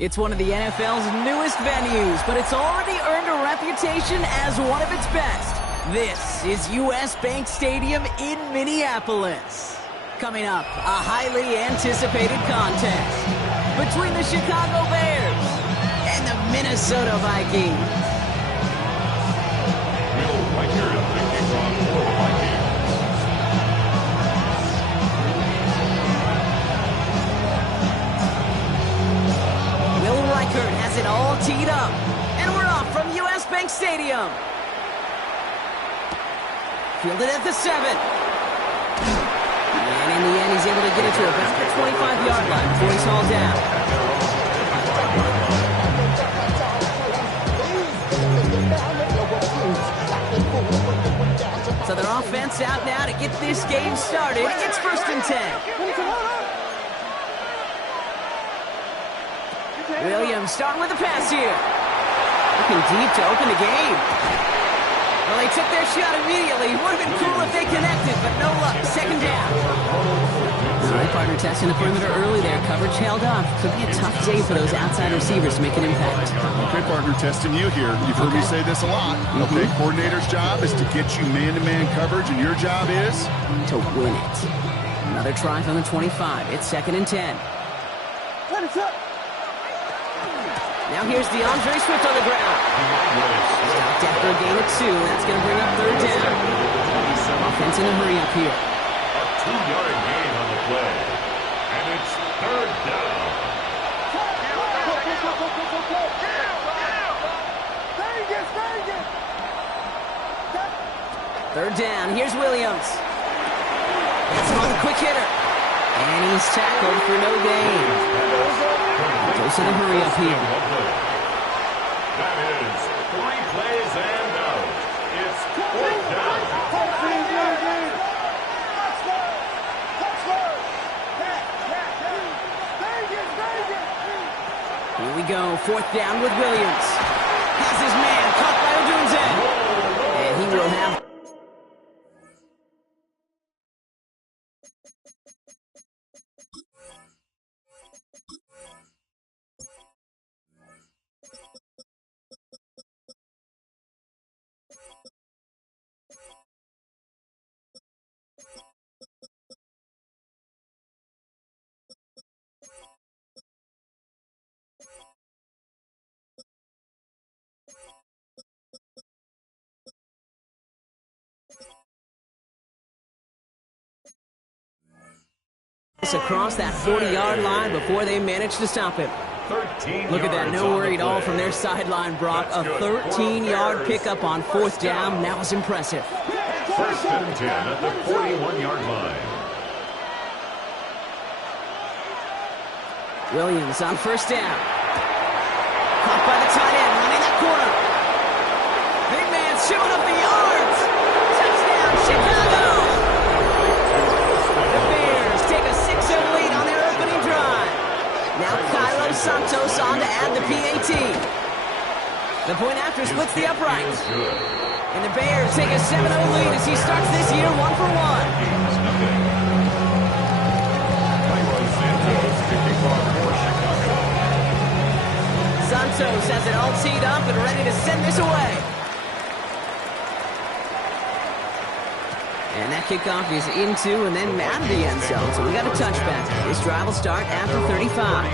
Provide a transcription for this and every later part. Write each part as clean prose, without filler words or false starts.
It's one of the NFL's newest venues, but it's already earned a reputation as one of its best. This is U.S. Bank Stadium in Minneapolis. Coming up, a highly anticipated contest between the Chicago Bears and the Minnesota Vikings. Will Riker at the kickoff for the Vikings. Will Riker has it all teed up, and we're off from U.S. Bank Stadium. Fielded at the 7. And in the end, he's able to get it to about the 25-yard line before he's hauled down. So their offense out now to get this game started. It's 1st and 10. Williams starting with the pass here. Looking deep to open the game. Well, they took their shot immediately. Would have been cool if they connected, but no luck. 2nd down. All right, partner testing the perimeter early there. Coverage held up. Could be a tough day for those outside receivers to make an impact. Okay, partner, testing you here. You've heard me say this a lot. Okay, coordinator's job is to get you man-to-man coverage, and your job is? To win it. Another try from the 25. It's 2nd and 10. Now here's DeAndre Swift on the ground. Stopped after a gain of 2. That's going to bring up 3rd down. Offense in a hurry up here. A 2-yard gain on the play. And it's 3rd down. 3rd down. Here's Williams. That's him on the quick hitter. And he's tackled for no gain. Goes in a hurry up here. That is 3 plays and out. It's 4th down. Here we go. 4th down with Williams. Has his man caught by Odunze. And he will have... across that 40-yard line before they managed to stop him. 13 Look at that, no worry at all from their sideline, Brock. A 13-yard pickup on 4th down. That was impressive. 1st and 10 at the 41-yard line. Williams on 1st down. Caught by the tight end, running that corner. Big man showing up the yards. Touchdown, Chicago! The Bears take a 6-0 lead on their opening drive. Now Kylo Santos on to add the PAT. The point after splits the uprights. And the Bears take a 7-0 lead as he starts this year 1 for 1. Santos has it all teed up and ready to send this away. And that kickoff is into and then out of the end zone. So we got a touchback. This drive will start after 35.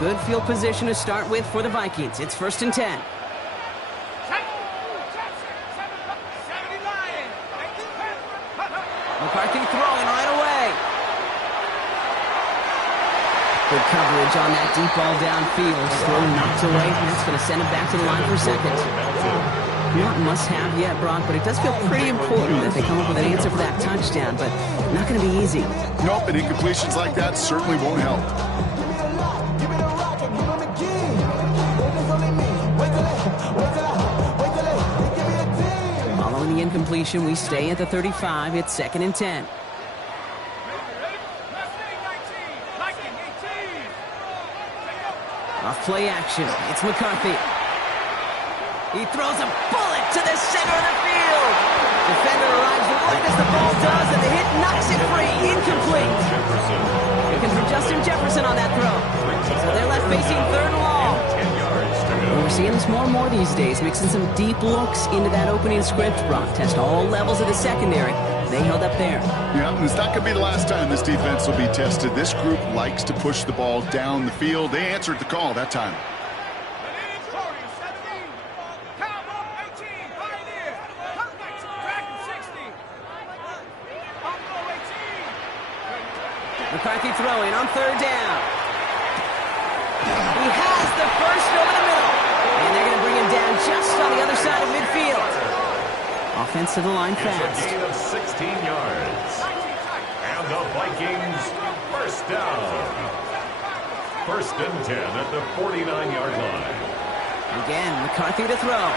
Good field position to start with for the Vikings. It's 1st and 10. McCarthy throwing right away. Good coverage on that deep ball downfield. Throw knocked away, and that's going to send it back to the line for 2nd. Not must-have yet, Brock, but it does feel pretty important that they come up with an answer for that touchdown, but not going to be easy. Nope, and incompletions like that certainly won't help. Following the incompletion, we stay at the 35. It's 2nd and 10. play action. It's McCarthy. He throws a bullet to the center of the field. Defender arrives right as the ball does, and the hit knocks it free. Incomplete. Looking for Justin Jefferson on that throw. So they're left facing third and long. We're seeing this more and more these days, mixing some deep looks into that opening script. Brock test all levels of the secondary. They held up there. Yeah, and it's not going to be the last time this defense will be tested. This group likes to push the ball down the field. They answered the call that time. McCarthy throwing on third down. He has the first over the middle. And they're going to bring him down just on the other side of midfield. Offense to the line fast. A gain of 16 yards. And the Vikings first down. First and 10 at the 49-yard line. Again, McCarthy to throw.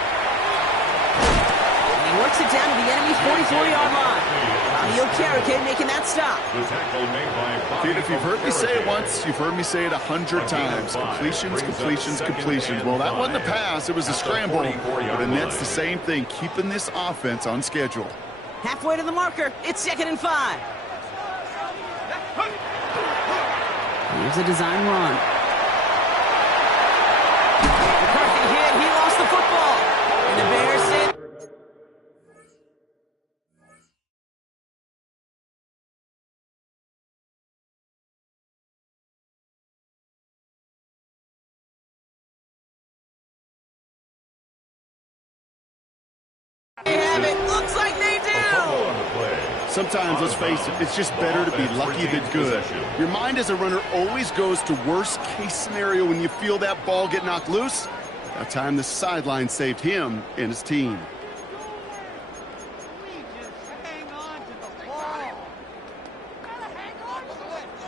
And he works it down to the enemy's 44-yard line. Okereke making that stop. The tackle made by Dude, if you've heard me say it once, you've heard me say it 100 times. Completions, completions, completions. Well, that wasn't a pass. It was a scramble. But the Nets the same thing, keeping this offense on schedule. Halfway to the marker. It's 2nd and 5. Here's a design run. McCarthy hit. He lost the football. And the Bears say... They have it. Looks like they do. Sometimes, let's face it, it's just better to be lucky than good. Your mind as a runner always goes to worst case scenario when you feel that ball get knocked loose. That time the sideline saved him and his team.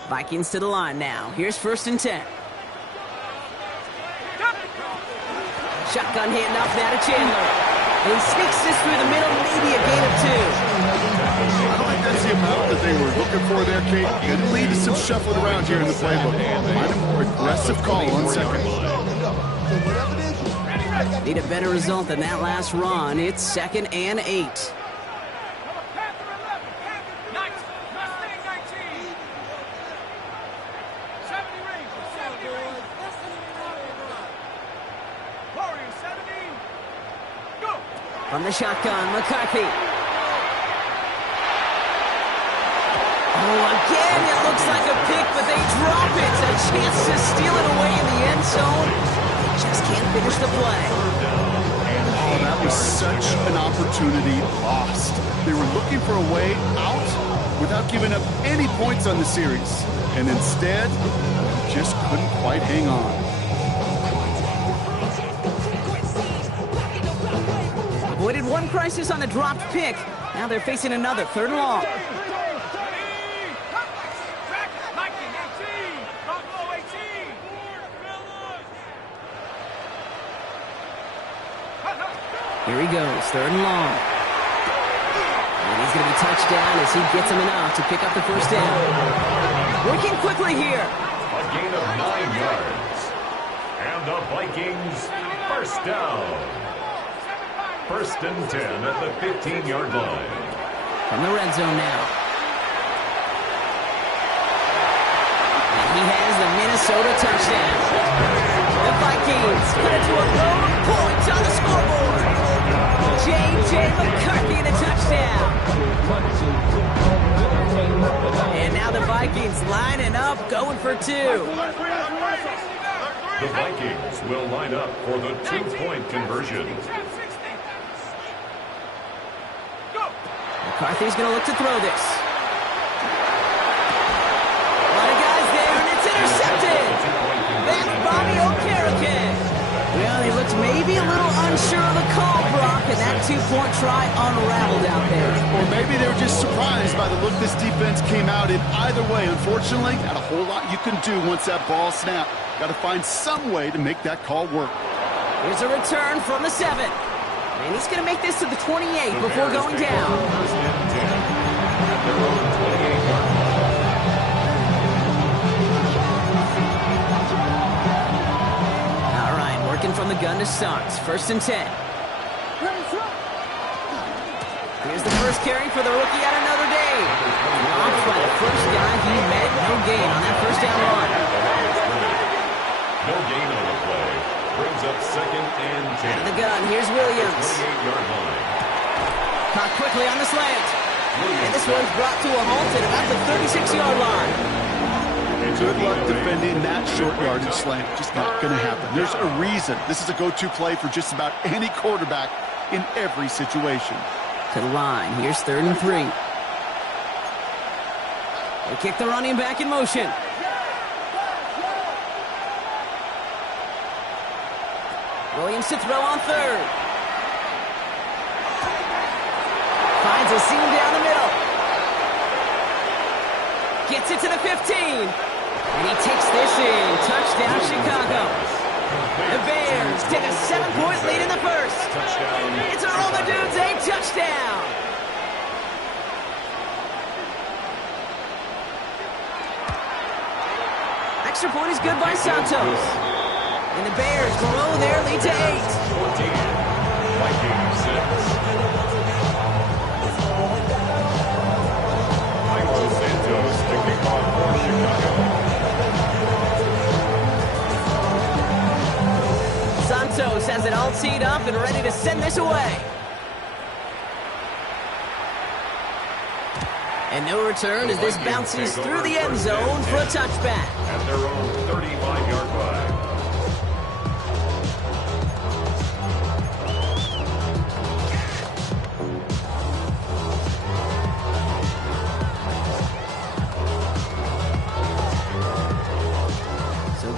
Vikings to the line now. Here's 1st and 10. Shotgun handoff now to Chandler. And he sneaks this through the middle, maybe a gain of 2. I don't think that's the amount that they were looking for there, Kate. Could lead to some shuffling around here in the playbook. Find a more aggressive call on second. Need a better result than that last run. It's 2nd and 8. From the shotgun, McCarthy. Oh, again, it looks like a pick, but they drop it. A chance to steal it away in the end zone. Just can't finish the play. Oh, that was such an opportunity lost. They were looking for a way out without giving up any points on the series. And instead, just couldn't quite hang on. Avoided one crisis on the dropped pick. Now they're facing another 3rd and long. Here he goes, 3rd and long. And he's going to be touched down as he gets him enough to pick up the first down. Working quickly here. A gain of 9 yards. And the Vikings first down. 1st and 10 at the 15-yard line. From the red zone now. And he has the Minnesota touchdown. The Vikings cut it to a load of points on the scoreboard. J.J. McCarthy the touchdown. And now the Vikings lining up, going for 2. The Vikings will line up for the 2-point conversion. McCarthy's going to look to throw this. A lot of guys there, and it's intercepted. That's Bobby Okereke. Well, he looked maybe a little unsure of the call, Brock, and that 2-point try unraveled out there. Or maybe they were just surprised by the look this defense came out in. Either way, unfortunately, not a whole lot you can do once that ball snapped. Got to find some way to make that call work. Here's a return from the 7. And he's going to make this to the 28 before going down. the gun to start. First and 10. Here's the first carry for the rookie out of Notre Dame. Launched by the first guy he met. No gain on that first down run. No gain on the play. Brings up second and 10. Out of the gun, here's Williams. 28-yard line. Caught quickly on the slant. And this one's brought to a halt at about the 36-yard line. Good luck defending that short yardage slant. Just not going to happen. There's a reason. This is a go-to play for just about any quarterback in every situation. To the line. Here's 3rd and 3. They kick the running back in motion. Williams to throw on 3rd. Finds a seam down the middle. Gets it to the 15. And he takes this in. Touchdown, Chicago. The Bears take a 7-point lead in the first. It's a roll the dudes, a touchdown. Extra point is good by Santos. And the Bears grow their lead to 8. 14. Vikings 6. Santos to kick off for Chicago. Santos has it all teed up and ready to send this away. And no return as this bounces through the end zone for a touchback. At their own 35-yard line.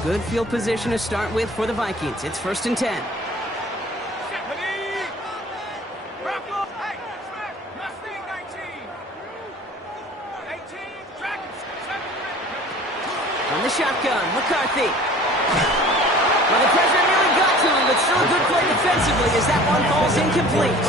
Good field position to start with for the Vikings. It's 1st and 10. On the shotgun, McCarthy. Well, the pressure nearly got to him, but still a good play defensively as that one falls incomplete.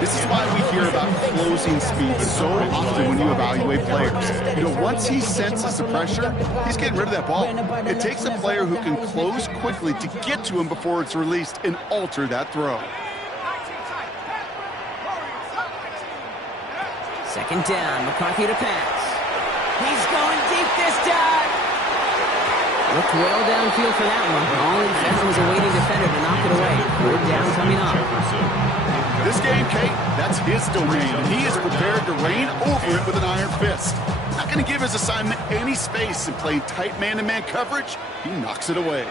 This is why we hear about closing speed so often when you evaluate players. You know, once he senses the pressure, he's getting rid of that ball. It takes a player who can close quickly to get to him before it's released and alter that throw. 2nd down, McCarthy to pass. He's going deep this time. Looked well downfield for that one. All in favor was a waiting defender to knock it away. 4th down coming up. This game, Kate, that's his domain, and he is prepared to reign over it with an iron fist. Not going to give his assignment any space and playing tight man-to-man coverage. He knocks it away.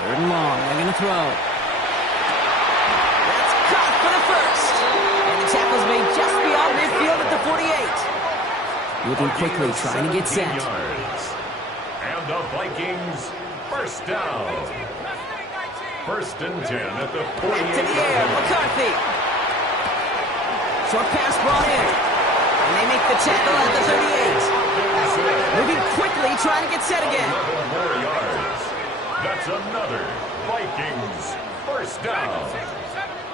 3rd and long. They're going to throw. That's caught for the first. And the tackle's made just beyond midfield at the 48. Moving quickly, trying to get set. And the Vikings, first down. 1st and 10 at the 48. Back to the air, McCarthy. Short pass brought in. And they make the tackle at the 38. Moving quickly, trying to get set again. 11 more yards. That's another Vikings first down.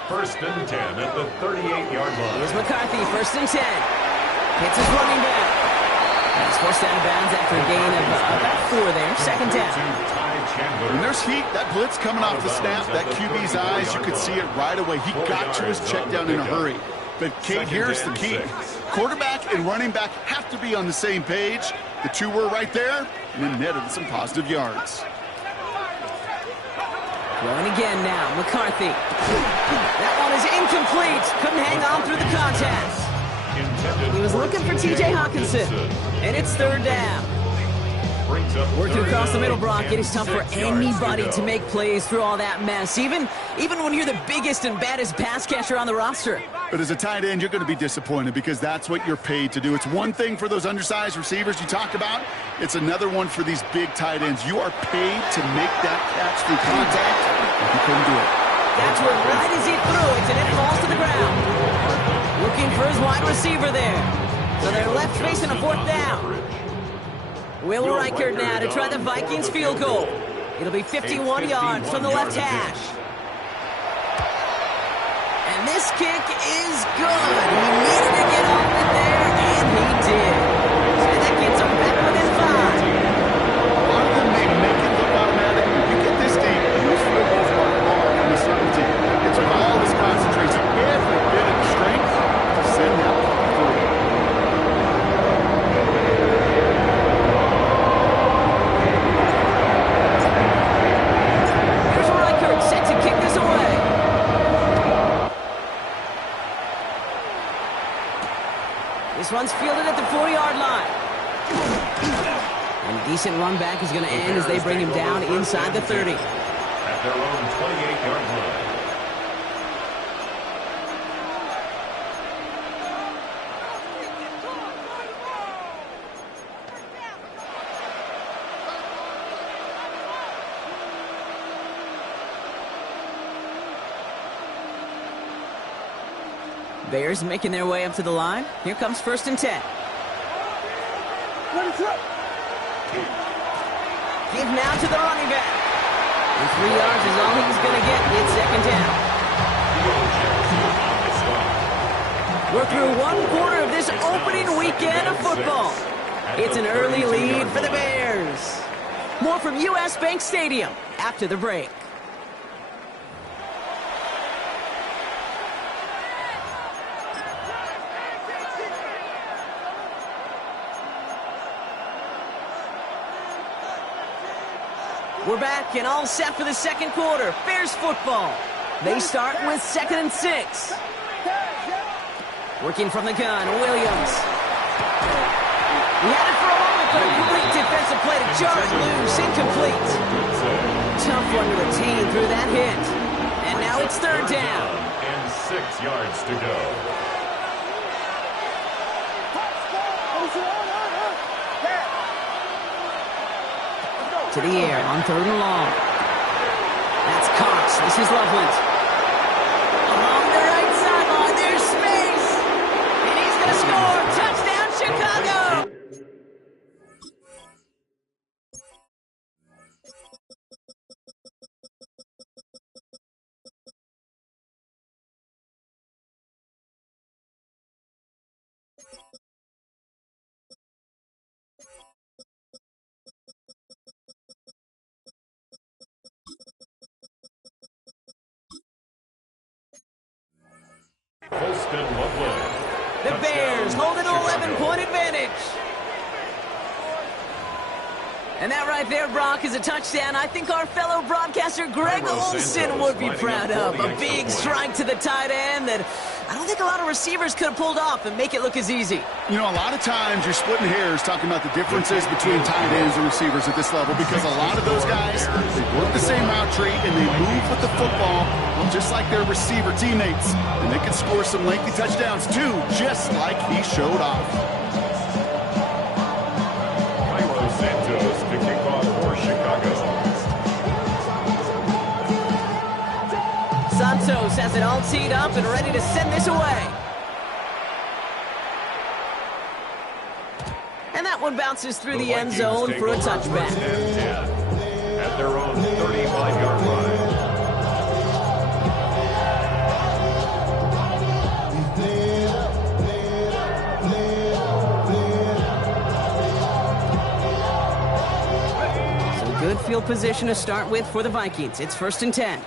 1st and 10 at the 38-yard line. Here's McCarthy, 1st and 10. Hits his running back. He's forced out of bounds after a gain of about 4 there. 2nd down. When there's heat, that blitz coming off the snap, that QB's eyes, you could see it right away. He got to his check down in a hurry. But, Kate, here's the key. Quarterback and running back have to be on the same page. The two were right there, and then netted some positive yards. Throwing again now, McCarthy. That one is incomplete. Couldn't hang on through the contact. He was looking for T.J. Hawkinson, and it's 3rd down. Working across the middle, Brock, it is tough for anybody to make plays through all that mess, even when you're the biggest and baddest pass catcher on the roster. But as a tight end, you're going to be disappointed because that's what you're paid to do. It's one thing for those undersized receivers you talk about. It's another one for these big tight ends. You are paid to make that catch through contact, and you couldn't do it. That's where right as he threw it, and it falls to the ground. Looking for his wide receiver there. So they're left facing a 4th down. Will Reichert now to try the Vikings field goal. It'll be 51 yards from the left hash. And this kick is good. He needed to get he did. And that gets them back within 5. A lot of them may make it look automatic. You get this deep, those field goals are hard from the certainty. It took all this concentration, every bit of strength to send that through. Here's Reichert set to kick this away. This one's fielded at the 40-yard line. And a decent run back is going to end as they bring him down inside the 30. At their own 28-yard line. Bears making their way up to the line. Here comes 1st and 10. Give now to the running back. And 3 yards is all he's going to get in 2nd down. We're through 1 quarter of this opening weekend of football. It's an early lead for the Bears. More from U.S. Bank Stadium after the break. We're back and all set for the 2nd quarter. Bears football. They start with 2nd and 6. Working from the gun, Williams. He had it for a moment, but a great defensive play to charge loose, incomplete. Tough one to retain through that hit. And now it's 3rd down. And 6 yards to go. To the air on 3rd and long. That's Cox. This is Loveland. Along the right sideline, there's space. And he's going to score. Touchdown, Chicago. The Bears hold an 11-point advantage. And that right there, Brock, is a touchdown I think our fellow broadcaster Greg Olsen would be proud of. A big strike to the tight end that I don't think a lot of receivers could have pulled off and make it look as easy. You know, a lot of times you're splitting hairs talking about the differences between tight ends and receivers at this level because a lot of those guys, they work the same route tree and they move with the football just like their receiver teammates. And they can score some lengthy touchdowns too, just like he showed off. Santos to kick off for Chicago. Santos has it all teed up and ready to send this away. And that one bounces through the end zone for a touchback. At their own 35-yard line. Good field position to start with for the Vikings. It's 1st and 10.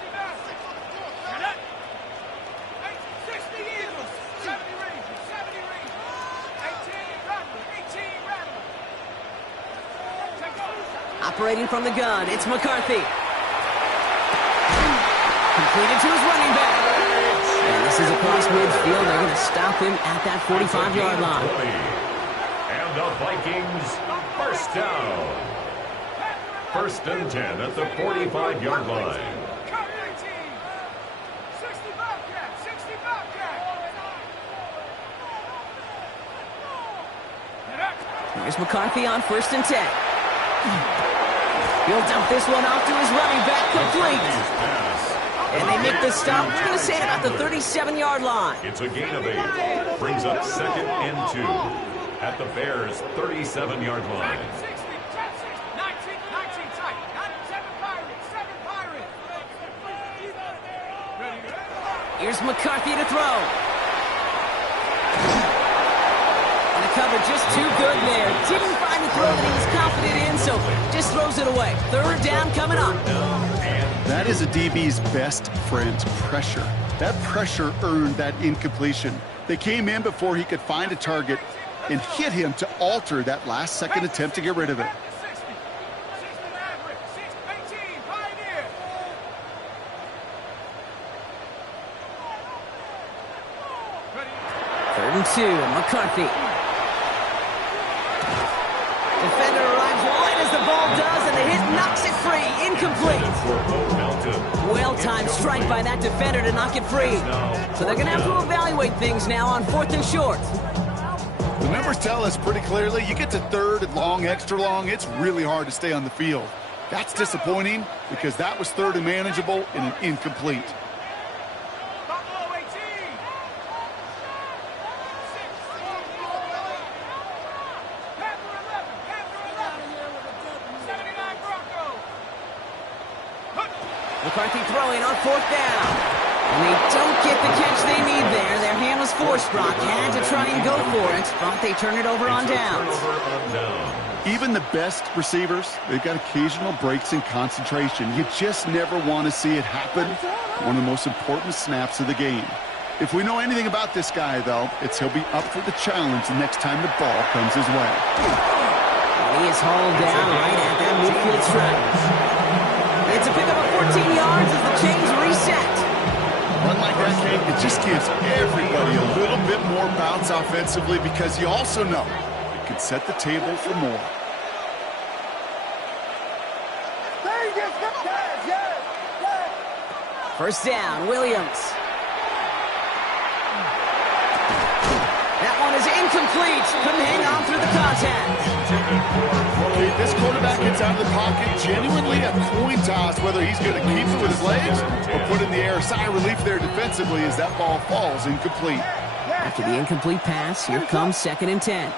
Operating from the gun, it's McCarthy. Completed to his running back. And this is across midfield. They're going to stop him at that 45-yard line. And the Vikings, 1st down. 1st and 10 at the 45-yard line. Here's McCarthy on 1st and 10. He'll dump this one off to his running back, complete. And they make the stop, we're going to say about the 37-yard line. It's a gain of 8. Brings up 2nd and 2 at the Bears' 37-yard line. Here's McCarthy to throw. And a cover just too good there. Didn't find the throw that he was confident in, so just throws it away. Third down coming up. That is a DB's best friend, pressure. That pressure earned that incompletion. They came in before he could find a target and hit him to alter that last-second attempt to get rid of it. Third and 2, McCarthy. Defender arrives right as the ball does, and the hit knocks it free. Incomplete. Well-timed strike by that defender to knock it free. So they're going to have to evaluate things now on 4th and short. The numbers tell us pretty clearly, you get to third and long, extra long, it's really hard to stay on the field. That's disappointing because that was third and manageable and an incomplete. McCarthy throwing on 4th down. And they don't get the catch they need there. Their hand was forced, Brock. Had to try and go for it, but they turn it over on downs. Even the best receivers, they've got occasional breaks in concentration. You just never want to see it happen. One of the most important snaps of the game. If we know anything about this guy, though, it's he'll be up for the challenge the next time the ball comes his way. And he is hauled down right at that midfield stripe. It's a pickup of 14 yards as the chains reset. Run like that, Kate, it just gives everybody a little bit more bounce offensively because you also know it can set the table for more. First down, Williams. That one is incomplete. Couldn't hang on through the contact. Okay, this quarterback gets out of the pocket, genuinely a coin toss whether he's going to keep it with his legs or put it in the air. Sigh of relief there defensively as that ball falls incomplete. After the incomplete pass, here comes 2nd and 10.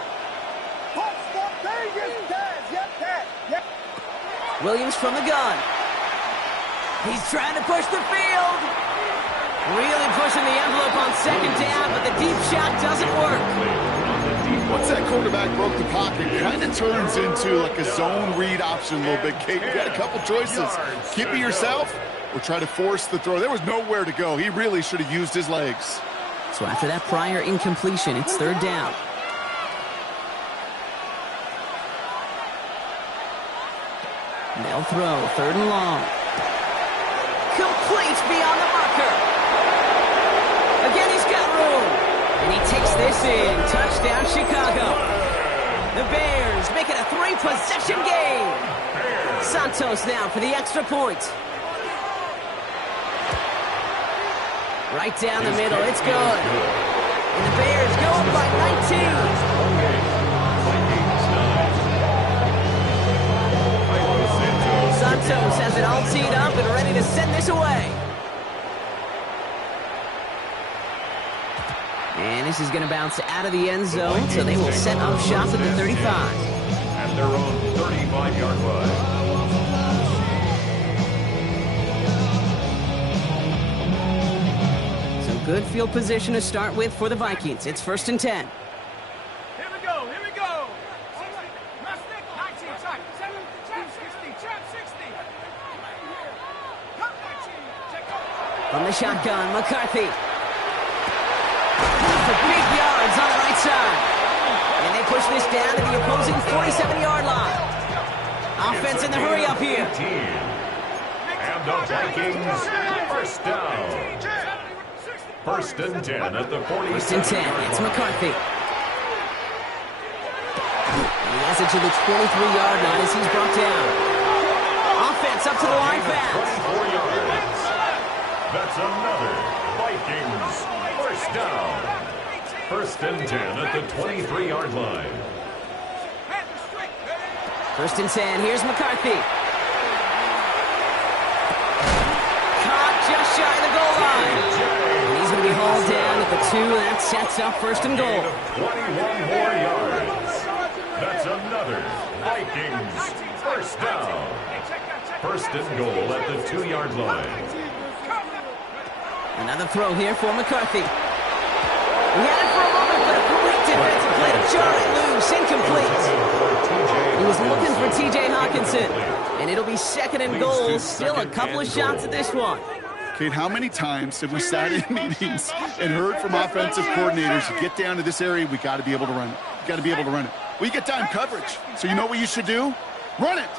Williams from the gun. He's trying to push the field. Really pushing the envelope on 2nd down, but the deep shot doesn't work. Once that quarterback broke the pocket, kind of turns into like a zone read option a little bit. Kate, you got a couple choices. Keep it yourself or try to force the throw. There was nowhere to go. He really should have used his legs. So after that prior incompletion, it's 3rd down. They'll throw, 3rd and long. Complete beyond the marker. Again, he's got room. And he takes this in. Touchdown, Chicago. The Bears make it a 3-possession game. Santos now for the extra point. Right down the middle. It's good. And the Bears go up by 19. Santos has it all teed up and ready to send this away. And this is going to bounce out of the end zone, so they will set up shop at the 35. At their own 35-yard line. So good field position to start with for the Vikings. It's 1st and 10. Here we go, here we go. Rustic, 19, check, 7, check, 60, check, 60. Cut 19, check up. From the shotgun, McCarthy. For big yards on the right side. And they push this down to the opposing 47-yard line. Offense in the hurry up here. And the Vikings, first down. 1st and 10 at the 40. 1st and 10, it's McCarthy. He has it to the 23-yard line as he's brought down. Offense up to the line fast. 24 yards. That's another Vikings first down. 1st and 10 at the 23-yard line. 1st and 10, here's McCarthy. Caught just shy of the goal line. And he's going to be hauled down at the 2. That sets up 1st and goal. 21 more yards. That's another Vikings first down. 1st and goal at the 2-yard line. Another throw here for McCarthy. He had it for a moment, but a great defensive play to jar it loose, incomplete. He was looking for T.J. Hawkinson, and it'll be second and goal. Still a couple of shots at this one. Kate, how many times have we sat in meetings and heard from offensive coordinators, get down to this area, we got to be able to run it. You got to be able to run it. We get time coverage. So you know what you should do? Run it.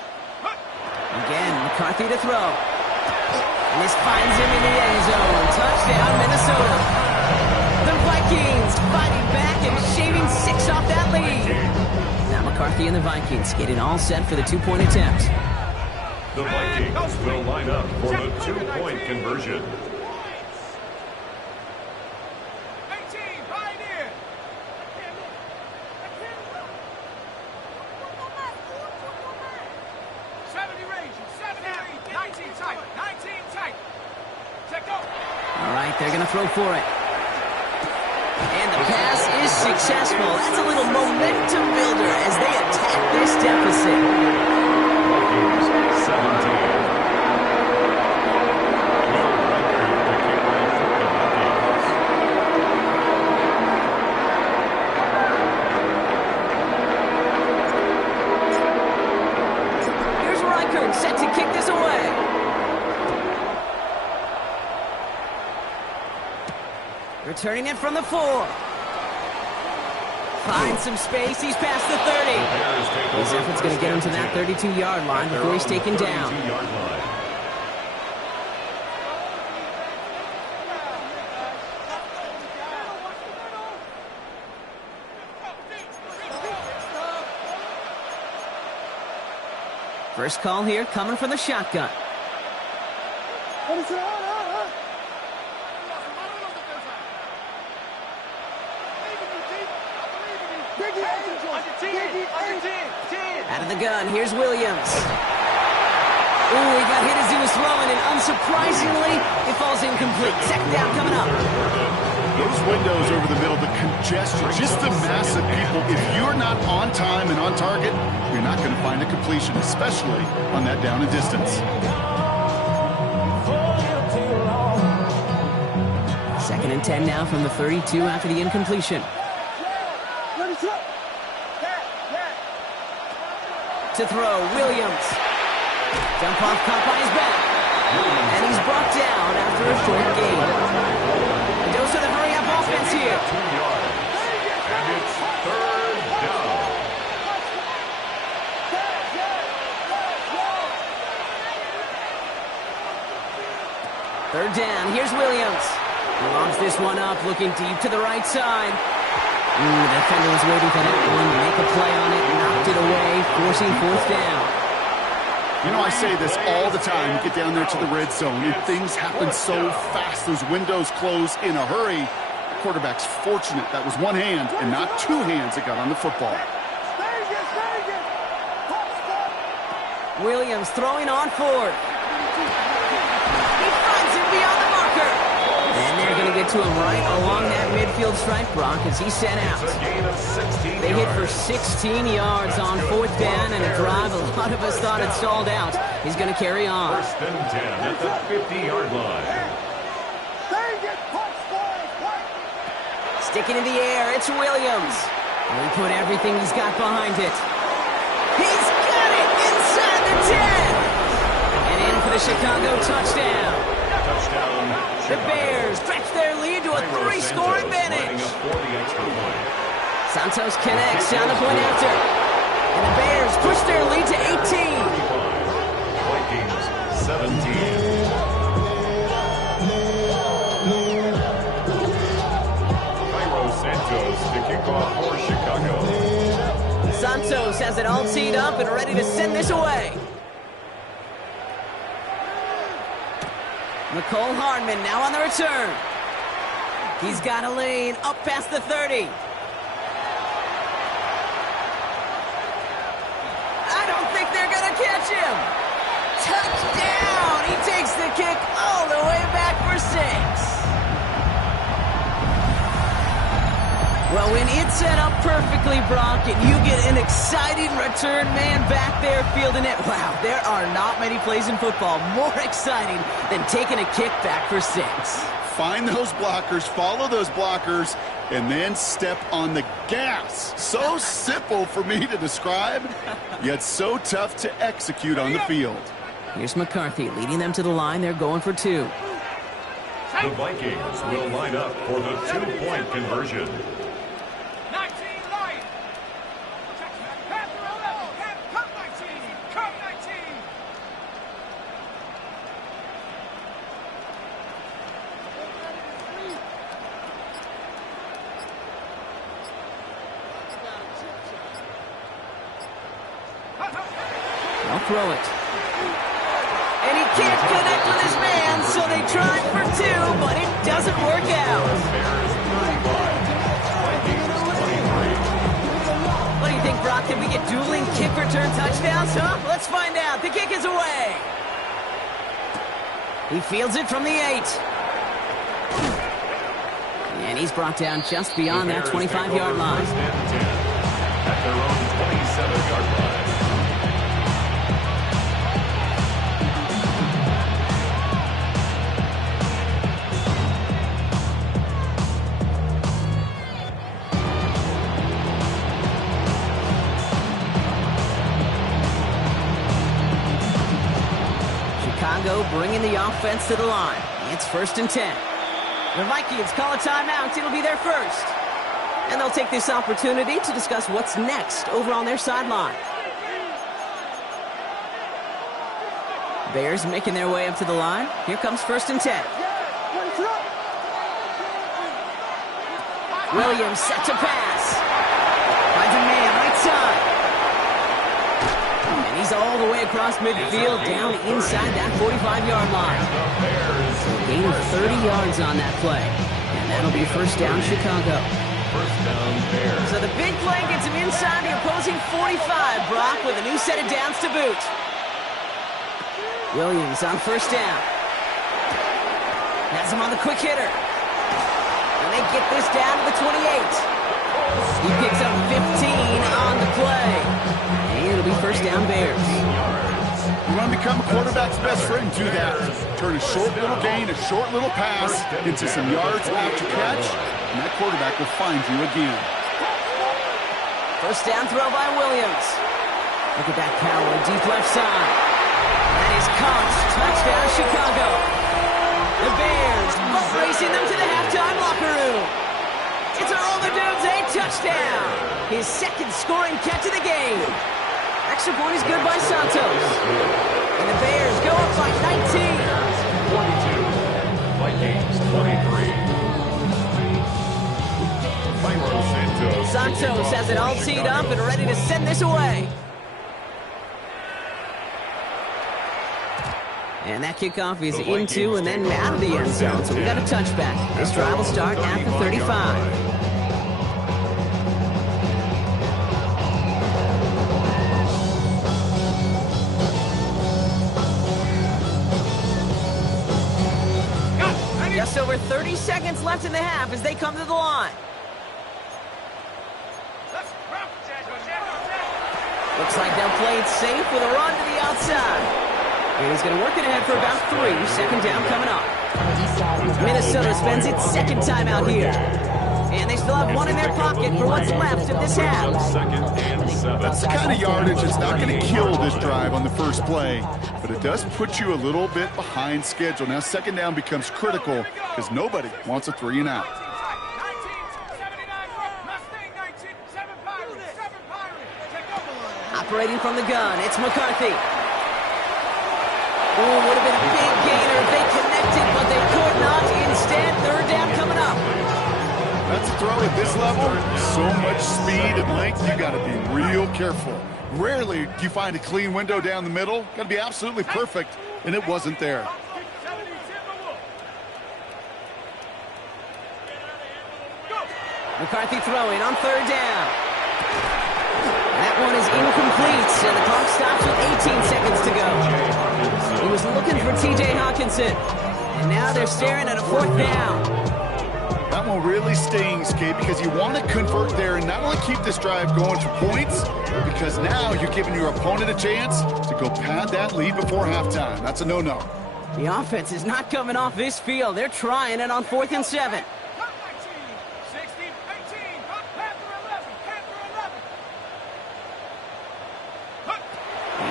Again, McCarthy to throw. And this finds him in the end zone. Touchdown, Minnesota. The Vikings fighting back and shaving 6 off that lead. Now McCarthy and the Vikings getting all set for the 2-point attempt. The Vikings will line up for the 2-point conversion. 18, Pioneer. 70 range, 70 range, 19 tight, 19 tight. Check go. All right, they're going to throw for it. And the pass is successful. That's a little momentum builder as they attack this deficit. Vikings 17. Set to kick this away. Returning it from the 4. Finds some space. He's past the 30. His effort's going to get him to that 32-yard line before he's taken down. First call here coming from the shotgun. Out of the gun, here's Williams. Ooh, he got hit as he was throwing, and unsurprisingly, it falls incomplete. Second down coming up. Those windows over the middle, the congestion, just the mass of people. If you're not on time and on target, you're not going to find a completion, especially on that down and distance. Second and 10 now from the 32 after the incompletion. To throw, Williams. Jump off, caught by his back. And he's brought down after a short gain. And those are the hurry-up offense here. 2 yards. And it's third down. Third down, here's Williams. He lobs this one up, looking deep to the right side. The defender was waiting for that one to make a play on it, knocked it away, forcing fourth down. You know, I say this all the time. You get down there to the red zone, and things happen so fast. Those windows close in a hurry. The quarterback's fortunate that was one hand and not two hands that got on the football. Williams throwing on fourth. He finds him beyond the marker. And they're going to get to him right along that midfield stripe, Brock, as he's sent out. They hit for 16 yards on fourth down, and a drive a lot of us thought had stalled out. He's going to carry on. First and 10 at the 50-yard line. Sticking in the air, it's Williams. And he put everything he's got behind it. He's got it inside the 10. And in for the Chicago touchdown. The Bears stretch their lead to a 3-score advantage. Santos connects down the point after. And the Bears push their lead to 18. Vikings 17. Santos to kick off for Chicago. Santos has it all teed up and ready to send this away. Nicole Hardman now on the return. He's got a lane up past the 30. I don't think they're going to catch him. Touchdown! He takes the kick all the way back for 6. Well, when it's set up perfectly, Brock, and you get an exciting return man back there fielding it, wow, there are not many plays in football more exciting than taking a kick back for 6. Find those blockers, follow those blockers, and then step on the gas. So simple for me to describe, yet so tough to execute on the field. Here's McCarthy leading them to the line. They're going for 2. The Vikings will line up for the 2-point conversion. 19 line. Panther 11. Come 19. Come 19. I'll throw it. And he can't connect with his man, so they tried for 2, but it doesn't work out. What do you think, Brock? Can we get dueling kick return touchdowns, huh? Let's find out. The kick is away. He fields it from the 8. And he's brought down just beyond that 25-yard line. At their own 27-yard line. Chicago bringing the offense to the line. It's 1st and 10. The Vikings call a timeout. It'll be their first. And they'll take this opportunity to discuss what's next over on their sideline. Bears making their way up to the line. Here comes 1st and 10. Williams set to pass. Finds a man right side. And he's all the way across midfield, down inside that 45-yard line. So a gain of 30 yards on that play. And that'll be 1st down Chicago. First down Bears. So the big play gets him inside the opposing 45, Brock, with a new set of downs to boot. Williams on 1st down. Has him on the quick hitter. And they get this down to the 28. He picks up 15 on the play. And it'll be 1st down Bears. You want to become a quarterback's best friend? Do that. Turn a short little gain, a short little pass into some yards after catch, and that quarterback will find you again. 1st down throw by Williams. Look at that power deep left side. That is caught. Touchdown Chicago. The Bears both racing them to the halftime locker room. It's a roll the dudes, a touchdown. His 2nd scoring catch of the game. Extra point is good by Santos. And the Bears go up by 19. 22. Vikings 23. Santos has it all teed up and ready to send this away. And that kickoff is into and then out of the end zone. So we got a touchback. This drive will start at the 35. Just over 30 seconds left in the half as they come to the line. Looks like they'll play it safe with a run to the outside. And he's going to work it ahead for about 3. 2nd down coming up. Minnesota spends its 2nd timeout here. And they still have 1 in their pocket for what's left of this half. 2nd and 7. That's the kind of yardage that's not going to kill this drive on the first play, but it does put you a little bit behind schedule. Now 2nd down becomes critical because nobody wants a 3 and out. Operating from the gun, it's McCarthy. Ooh, would have been a big gainer if they connected, but they could not. Instead, 3rd down coming up. That's a throw at this level. So much speed and length, you got to be real careful. Rarely do you find a clean window down the middle. Got to be absolutely perfect, and it wasn't there. McCarthy throwing on 3rd down. That one is incomplete, and the clock stops with 18 seconds to go. He was looking for T.J. Hawkinson, and now they're staring at a 4th down. That one really stings, Kate, because you want to convert there and not only keep this drive going for points, because now you're giving your opponent a chance to go pad that lead before halftime. That's a no-no. The offense is not coming off this field. They're trying it on 4th and 7.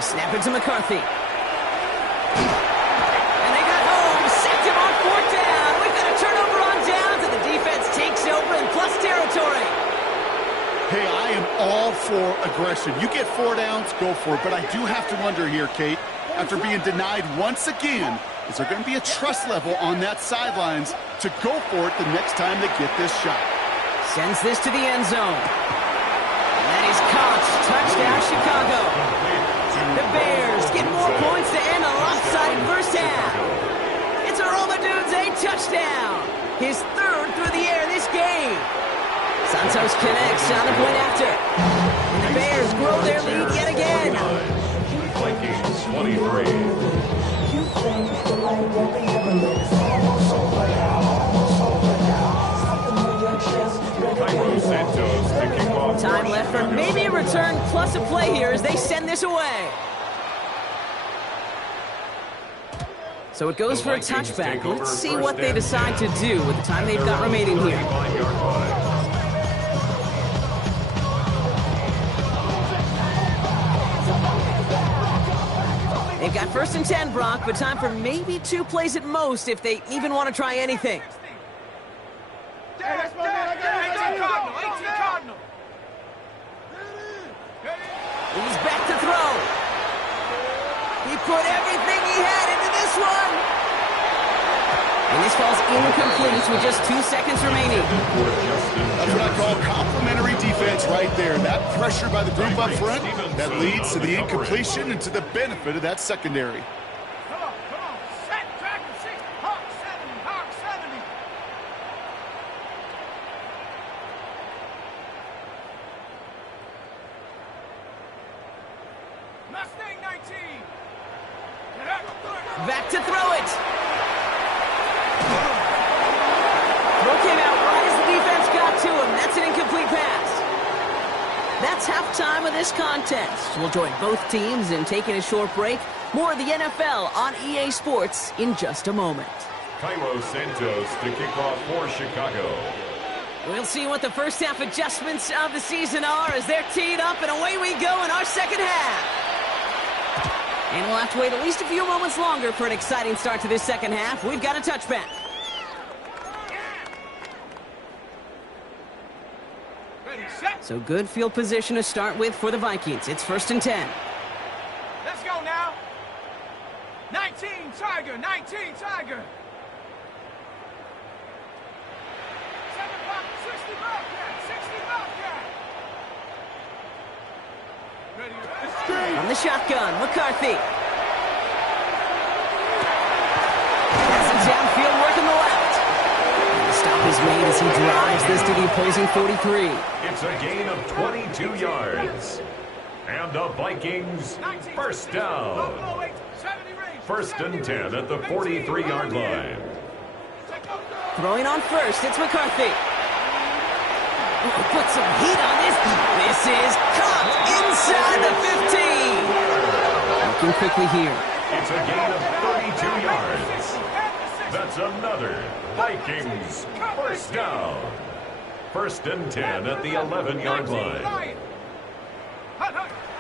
snap it to McCarthy. And they got home. Sacked him on fourth down. We've got a turnover on downs, and the defense takes over in plus territory. Hey, I am all for aggression. You get 4 downs, go for it. But I do have to wonder here, Kate, after being denied once again, is there going to be a trust level on that sidelines to go for it the next time they get this shot? Sends this to the end zone. That is caught. Touchdown, Chicago. The Bears get more points to end a lopsided first half. It's a Romadudes, a touchdown. His third through the air this game. Santos connects on the point after. And the Bears grow their lead yet again. Vikings 23. Time left for maybe a return plus a play here as they send this away. So it goes for a touchback. Let's see what they decide to do with the time they've got remaining here. They've got 1st and 10, Brock, but time for maybe 2 plays at most if they even want to try anything. He's back to throw. He put everything he had into this one. And this falls incomplete with just 2 seconds remaining. That's what I call complimentary defense right there. That pressure by the group up front, that leads to the incompletion and to the benefit of that secondary. Come on. Set, track, 6, Hawk 70, Hawk 70. Mustang 19. Back to throw it. Throw came out right as the defense got to him. That's an incomplete pass. That's halftime of this contest. We'll join both teams in taking a short break. More of the NFL on EA Sports in just a moment. Cairo Santos to kick off for Chicago. We'll see what the first half adjustments of the season are as they're teed up, and away we go in our second half. And we'll have to wait at least a few moments longer for an exciting start to this second half. We've got a touchback. Ready, set. So good field position to start with for the Vikings. It's 1st and 10. Let's go now. 19 Tiger, 19 Tiger. 7 pop, 60 Bobcat, 60 Bobcat. Ready, From the shotgun, McCarthy. Passes downfield, working the left. And the stop is made as he drives this to the opposing 43. It's a gain of 22 yards. And the Vikings, first down. 1st and 10 at the 43-yard line. Throwing on first, it's McCarthy. Put some heat on this. This is caught inside the 15. Looking quickly here. It's a gain of 32 yards. That's another Vikings first down. 1st and 10 at the 11-yard line.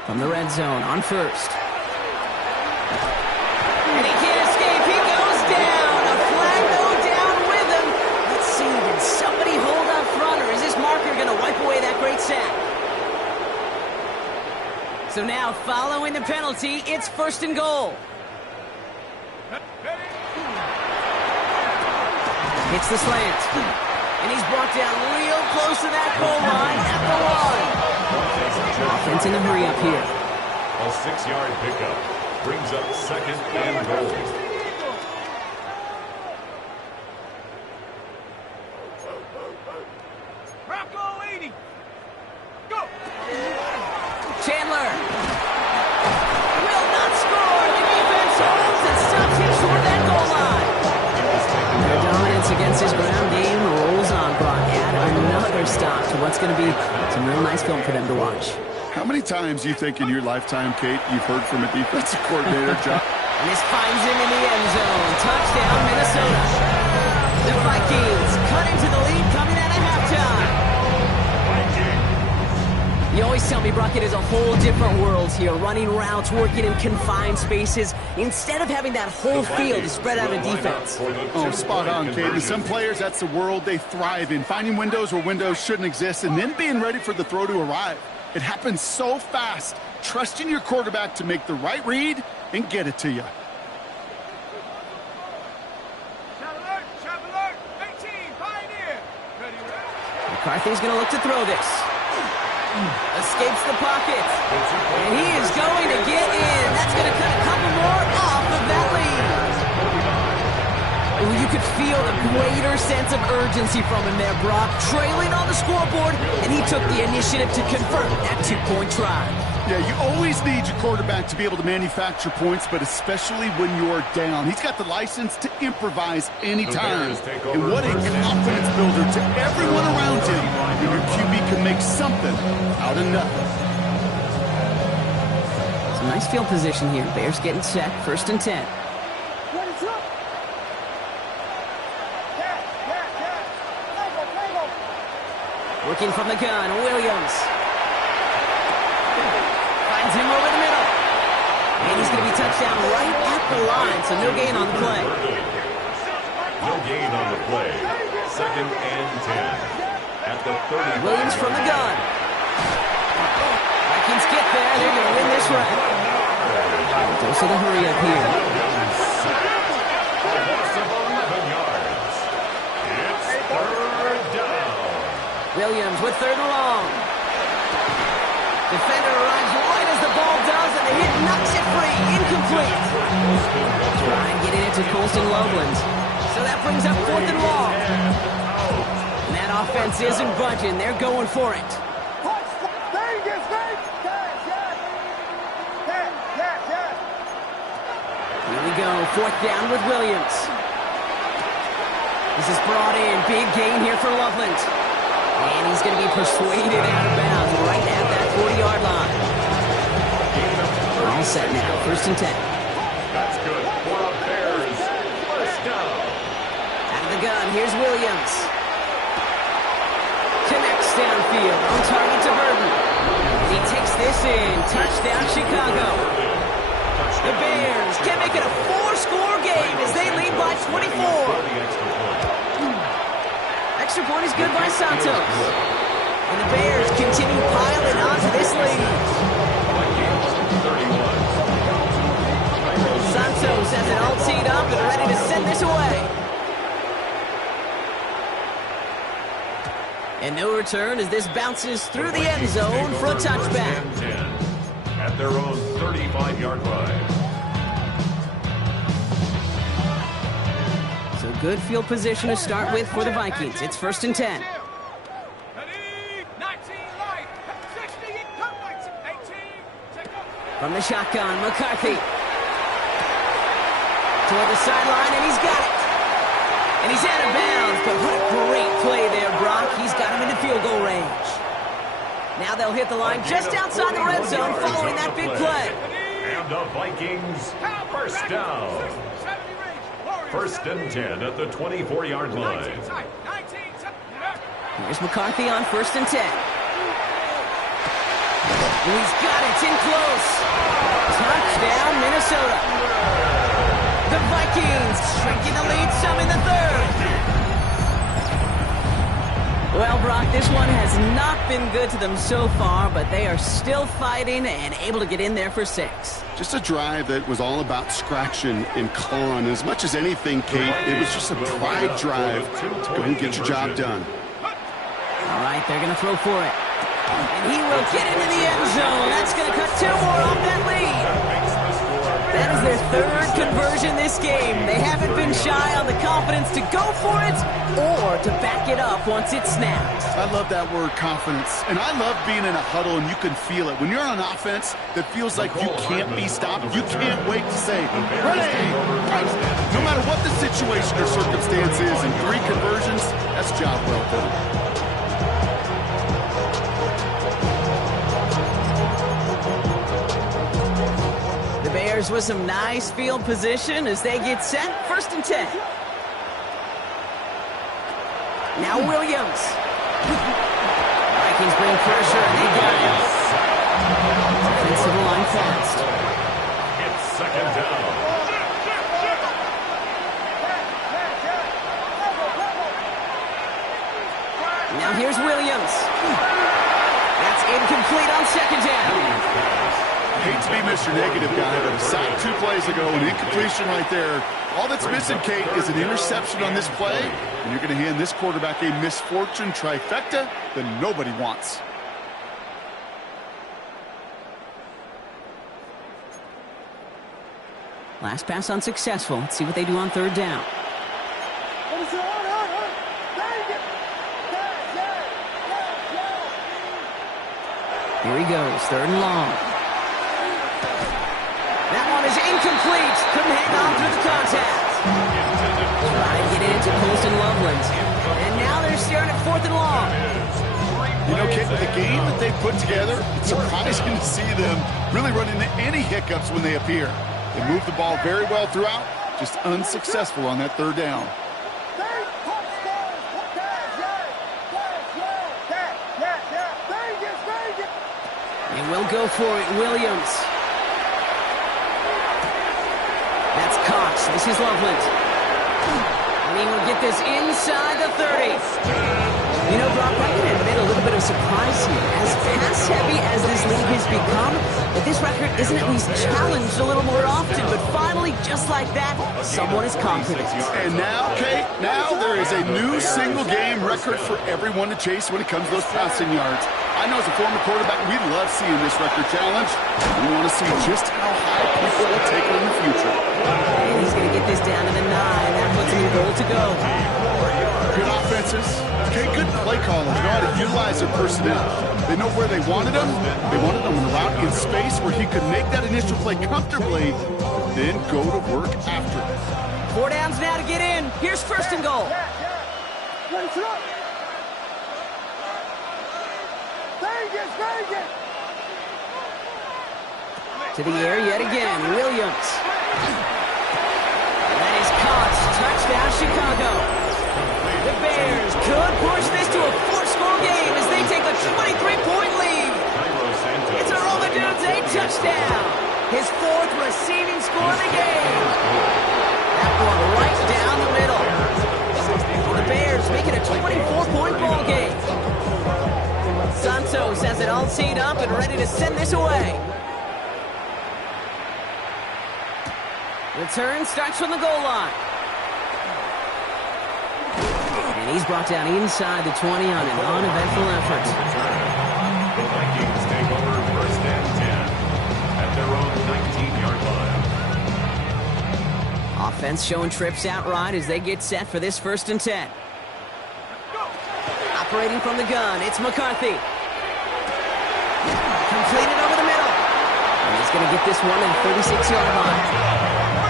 From the red zone on first. And he can't escape. He goes down. A flag go down with him. Let's see. Did somebody hold up front, or is this marker going to wipe away that great sack? So now, following the penalty, it's 1st and goal. Hits the slant. And he's brought down real close to that goal line at the 1. Offense in a hurry up here. A 6-yard pickup brings up 2nd and goal. Bronco 80. Go. Chandler will not score. The defense holds and stops him short of that goal line. Their dominance against his ground game rolls on, Brock. Add another stop to what's going to be some real nice film for them to watch. How many times do you think in your lifetime, Kate, you've heard from a defensive coordinator, John? And this finds him in the end zone. Touchdown, Minnesota. The Vikings cut into the lead coming out of halftime. You always tell me, Brock, it is a whole different world here, running routes, working in confined spaces, instead of having that whole field to spread out a defense. Oh, spot on, Kate. And some players, that's the world they thrive in, finding windows where windows shouldn't exist, and then being ready for the throw to arrive. It happens so fast, trusting your quarterback to make the right read and get it to you. Shot alert, 18, Pioneer. Ready, McCarthy's going to look to throw this. Escapes the pocket. And he is going to get in. That's going to cut a couple more off of that lead. Ooh, you could feel the greater sense of urgency from him there, Brock. Trailing on the scoreboard, and he took the initiative to convert that two-point try. Yeah, you always need your quarterback to be able to manufacture points, but especially when you're down. He's got the license to improvise anytime. And what a confidence builder to everyone around him when your QB can make something out of nothing. Some nice field position here. Bears getting set. 1st and 10. Working from the gun, Williams. Finds him over the middle. And he's going to be touchdown right at the line, so no gain on the play. No gain on the play. 2nd and 10. At the 30. Williams from the gun. Vikings get there. They're going to win this round. Dose of the hurry up here. A loss of 11 yards. It's 3rd down. Williams with 3rd and long. Defender arrives right as the ball does, and the hit knocks it free. Incomplete. Trying getting it to Colston Loveland. So that brings up 4th and long. And that offense isn't budging. They're going for it. Here we go. 4th down with Williams. This is brought in. Big gain here for Loveland. And he's going to be persuaded out of bounds right at that 40-yard line. All set now. 1st and 10. That's good for the Bears. 1st down. Out of the gun. Here's Williams. Connects downfield. On target to Burton. He takes this in. Touchdown, Chicago. The Bears can make it a 4-score game as they lead by 24. Extra point is good by Santos. And the Bears continue piling onto this lead. Santos has it all teed up and ready to send this away. And no return as this bounces through the end zone for a touchback. At their own 35-yard line. So good field position to start with for the Vikings. It's 1st and 10. From the shotgun, McCarthy. Toward the sideline, and he's got it. And he's out of bounds, but what a great play there, Brock. He's got him into field goal range. Now they'll hit the line just outside the red zone following that big play. And the Vikings, 1st down. 1st and 10 at the 24-yard line. Here's McCarthy on 1st and 10. And he's got it in close. Touchdown, Minnesota. The Vikings shrinking the lead some in the 3rd. Well, Brock, this one has not been good to them so far, but they are still fighting and able to get in there for 6. Just a drive that was all about scratching and clawing. As much as anything, Kate, it was just a pride drive to go and get your job done. All right, they're going to throw for it. And he will get into the end zone. That's going to cut 2 more off that lead. That is their 3rd conversion this game. They haven't been shy on the confidence to go for it or to back it up once it's snapped. I love that word, confidence. And I love being in a huddle and you can feel it. When you're on offense that feels like you can't be stopped, you can't wait to say, ready, fight. No matter what the situation or circumstance is, in 3 conversions, that's job well done. Bears with some nice field position as they get set. 1st and 10. Now Williams. Vikings bring pressure, and they got it. Defensive line fast. It's second down. Now here's Williams. That's incomplete on second down. Hate to be Mr. Negative guy, but a sack 2 plays ago, an incompletion right there. All that's missing, Kate, is an interception on this play, and you're going to hand this quarterback a misfortune trifecta that nobody wants. Last pass unsuccessful. Let's see what they do on third down. Here he goes, third and long. That one is incomplete. Couldn't hang on through the contact. Trying to get into Colston Loveland. And now they're staring at fourth and long. You know, Kate, with the game that they put together, it's surprising to see them really run into any hiccups when they appear. They moved the ball very well throughout, just unsuccessful on that third down. They will go for it, Williams. That's Cox. This is Loveland. And he will get this inside the 30. You know, Brock, I can admit a little bit of surprise here. As pass-heavy as this league has become, that this record isn't at least challenged a little more often. But finally, just like that, someone is confident. And now, Kate, now there is a new single-game record for everyone to chase when it comes to those passing yards. I know as a former quarterback, we love seeing this record challenged. We want to see just how high people will take it in the future. And he's going to get this down to the 9. That puts him in goal to go. Good offenses. Okay, good play callers know how to utilize their personnel. They know where they wanted them. They wanted them in a route in space where he could make that initial play comfortably, then go to work after it. 4 downs now to get in. Here's first and goal. To the air yet again, Williams. That is caught. Touchdown, Chicago. The Bears could push this to a 4-score game as they take a 23-point lead. It's a roll the dudes, a touchdown. His 4th receiving score of the game. That one right down the middle. The Bears make it a 24-point ball game. Santos has it all teed up and ready to send this away. Return starts from the goal line. And he's brought down inside the 20 on an uneventful effort. The Vikings take over first and 10 at their own 19-yard line. Offense showing trips outright as they get set for this first and 10. Operating from the gun, it's McCarthy. Completed over the middle. And he's going to get this one in the 36-yard line.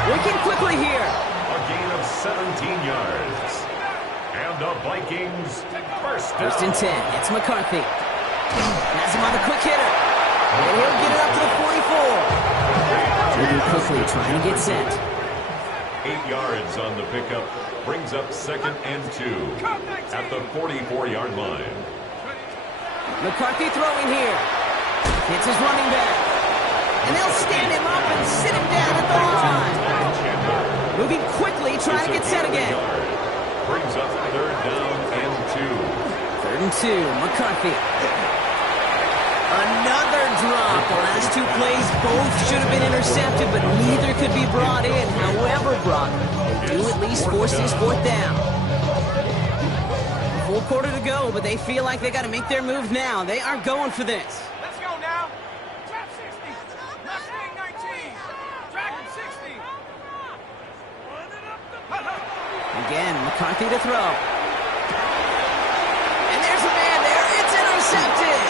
Working quickly here. A gain of 17 yards. And the Vikings first down. First and 10. It's McCarthy. Has him on the quick hitter. And he'll get it up to the 44. Moving quickly, trying to get set. 8 yards on the pickup. Brings up second and 2 at the 44-yard line. McCarthy throwing here. Hits his running back. And they'll stand him up and sit him down at the line. Moving quickly, trying to get set again. Brings up third down and 2. Third and 2, McCarthy. Another drop. The last 2 plays both should have been intercepted, but neither could be brought in. However, Brock, they do at least force this 4th down. Full quarter to go, but they feel like they got to make their move now. They are going for this. Let's go now. Trap 60. Mustang 19. Dragon 60. Again, McCarthy to throw. And there's a man there. It's intercepted.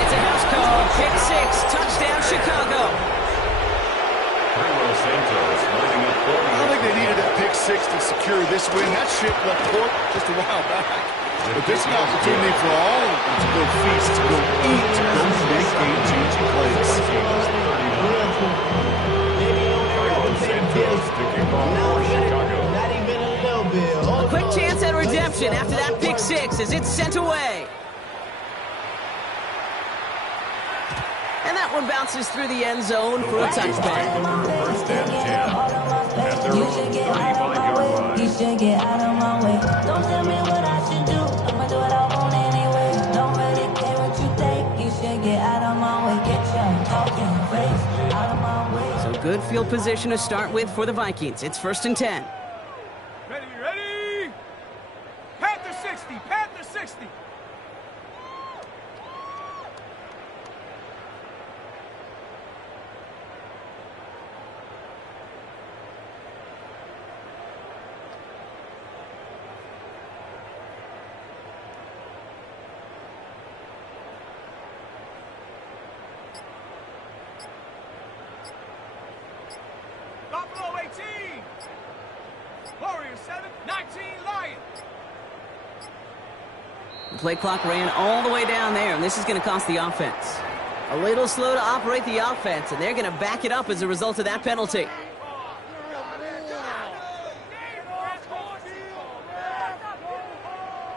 It's a house call. Pick 6. Touchdown, Chicago. Santos lining up I don't think they needed that pick 6 to secure this win. That ship left port just a while back. But this is an opportunity for all of them to go feast, to go eat, to go make game-changing plays. Santos to kick off for Chicago. reception after that pick six as it's sent away. And that one bounces through the end zone for a touchback. First and 10 at their own 35-yard line. You should get out of my way. Don't tell me what I should do. I'ma do what I want anyway. Don't really care what you think. You should get out of my way. Get your talking face out of my way. So good field position to start with for the Vikings. It's first and 10. Ready, ready. Panther 60, Panther 60. Buffalo 18. Warriors 7, 19 Lions. The play clock ran all the way down there, and this is going to cost the offense. A little slow to operate the offense, and they're going to back it up as a result of that penalty.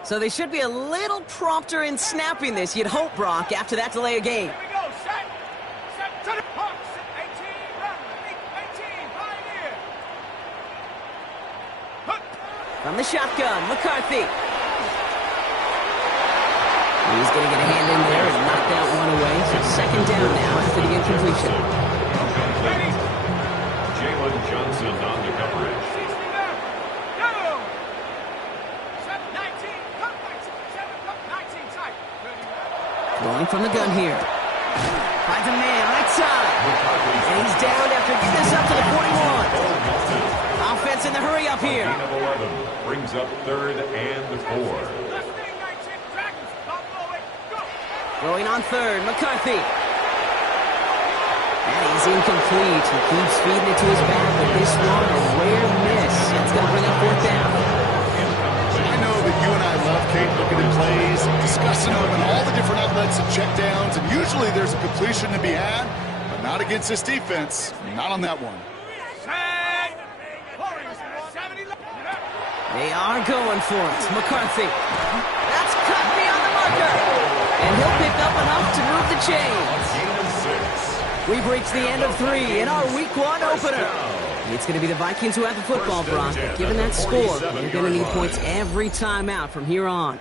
So they should be a little prompter in snapping this, you'd hope, Brock, after that delay of game. Here we go. Set. Set to the box. 18 run. 18 Pioneer. From the shotgun, McCarthy. He's going to get a hand in there and knock that one away. So second down now after the incompletion. Ready. Jalen Johnson on the coverage. 60 left. Go. 7, 19. Come 19. 7, come 19 tight. Ready. Throwing from the gun here. Finds a man right side. And he's down after getting this up to the 41. Offense in the hurry up here. Gain of 11 brings up third and 4. Left wing 19. Dragons. Buffalo 8. Go. Throwing on third, McCarthy. And he's incomplete. He keeps feeding it to his back, but this one, a rare miss. It's going to bring up fourth down. I know that you and I love, Kate, looking at plays, discussing them, and all the different outlets and checkdowns, and usually there's a completion to be had, but not against this defense. Not on that one. Set. Warriors 70 left. They are going for it. McCarthy. That's cut beyond the marker. And he'll pick up enough to move the chains. Gain of 6. We've reached the end of 3 in our week 1 opener. It's going to be the Vikings who have the football, Brock. But given that score, they're going to need points every time out from here on.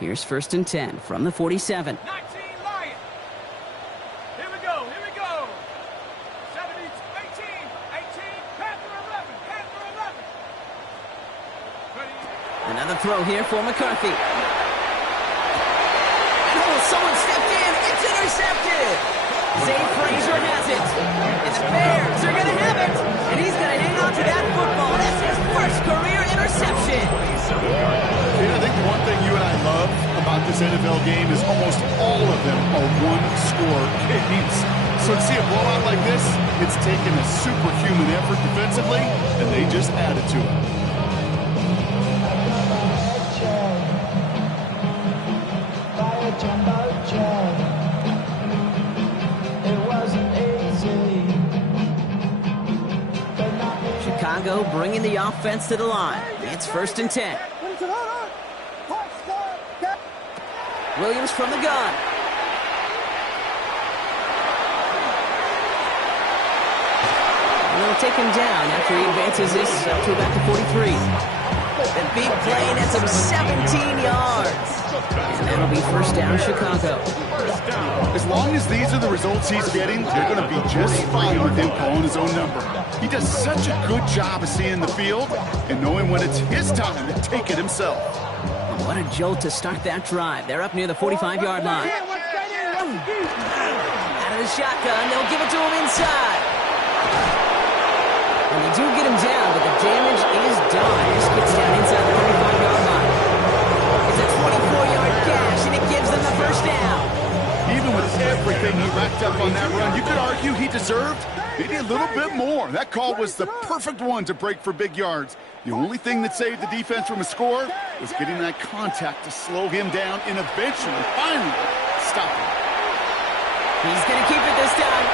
Here's first and 10 from the 47. 19 Lions. Here we go. Here we go. 70, 18. 18. Panther 11. Panther 11. Ready. Another throw here for McCarthy. Oh, someone stepped in. It's intercepted. Zay Frazier has it. And the Bears are going to have it. And he's going to hang on to that football. That's his first career interception. I think the one thing you and I love about this NFL game is almost all of them are one-score games. So to see a blowout like this, it's taken a superhuman effort defensively, and they just added to it. Chicago bringing the offense to the line. It's first and 10. Williams from the gun. And they'll take him down after he advances this up to about the 43. The big play, and that's him 17 yards. And that'll be first down, Chicago. As long as these are the results he's getting, they're going to be just fine with him calling his own number. He does such a good job of seeing the field and knowing when it's his time to take it himself. What a jolt to start that drive. They're up near the 45-yard line. Out of the shotgun, they'll give it to him inside. And they do get him down, but the damage is done. This gets down inside the 35-yard line. It's a 24-yard gash, and it gives them the first down. Even with everything he racked up on that run, you could argue he deserved maybe a little bit more. That call was the perfect one to break for big yards. The only thing that saved the defense from a score was getting that contact to slow him down and eventually, finally, stop him. He's going to keep it this time.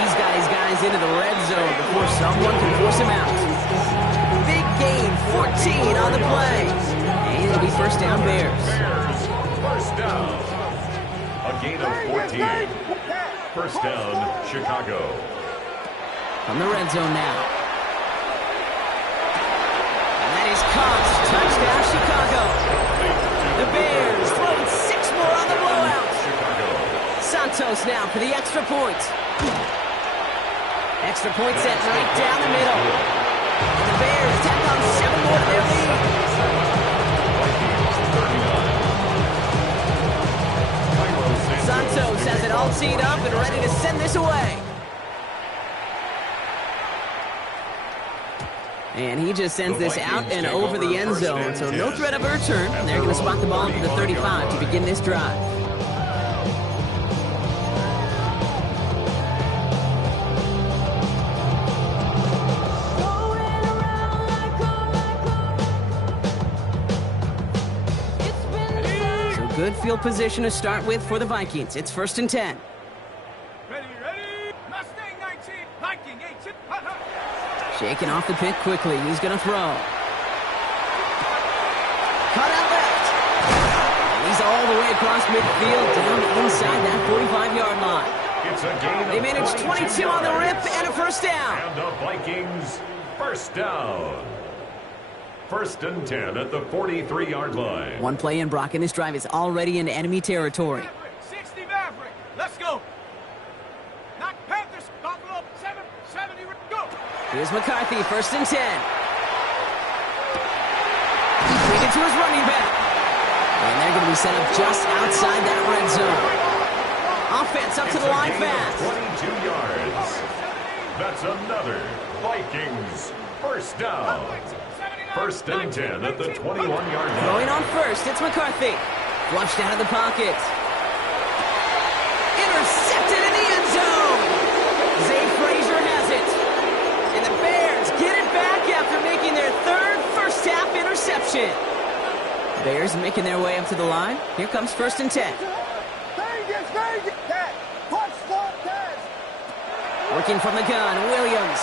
He's got his guys into the red zone before someone can force him out. Big gain, 14 on the play. And it'll be first down Bears. First down. A gain of 14. First down, Chicago. From the red zone now. And that is caught. Touchdown, Chicago. The Bears throwing 6 more on the blowout. Santos now for the extra point. Extra point set right down the middle. And the Bears tack on 7 more to their lead. Santos has it all teed up and ready to send this away. And he just sends this out and over the end zone, so no threat of a return. And they're going to spot the ball into the 35 to begin this drive. So good field position to start with for the Vikings. It's first and 10. Ready. Mustang 19, Viking 18. Shaking off the pick quickly. He's going to throw. Cut out left. And he's all the way across midfield down inside that 45-yard line. It's a gain They managed 22 on the rip and a first down. And the Vikings, first down. First and 10 at the 43-yard line. One play in, Brock, and this drive is already in enemy territory. 60 Maverick. Let's go. Knock Panthers. Buffalo 770. Go. Here's McCarthy, first and 10. Feed it to his running back. And they're going to be set up just outside that red zone. Offense up to the line fast. 22 yards. That's another Vikings first down. First and 10 at the 21-yard line. Throwing on first, it's McCarthy. Flushed out of the pocket. Intercepted in the end zone. Zay Frazier has it. And the Bears get it back after making their third first-half interception. Bears making their way up to the line. Here comes first and 10. Working from the gun, Williams.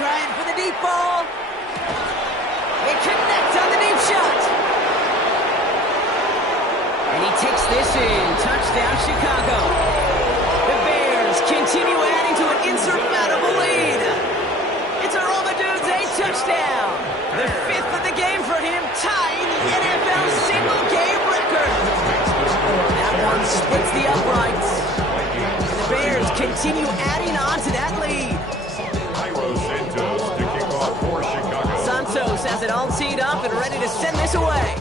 Trying for the deep ball. They connect on the deep shot. And he takes this in. Touchdown, Chicago. The Bears continue adding to an insurmountable lead. It's a Romadude's 8 touchdown. The 5th of the game for him, tying the NFL single-game record. That one splits the uprights. The Bears continue adding on to that lead. Santos to kick off for Chicago. Santos has it all teed up and ready to send this away.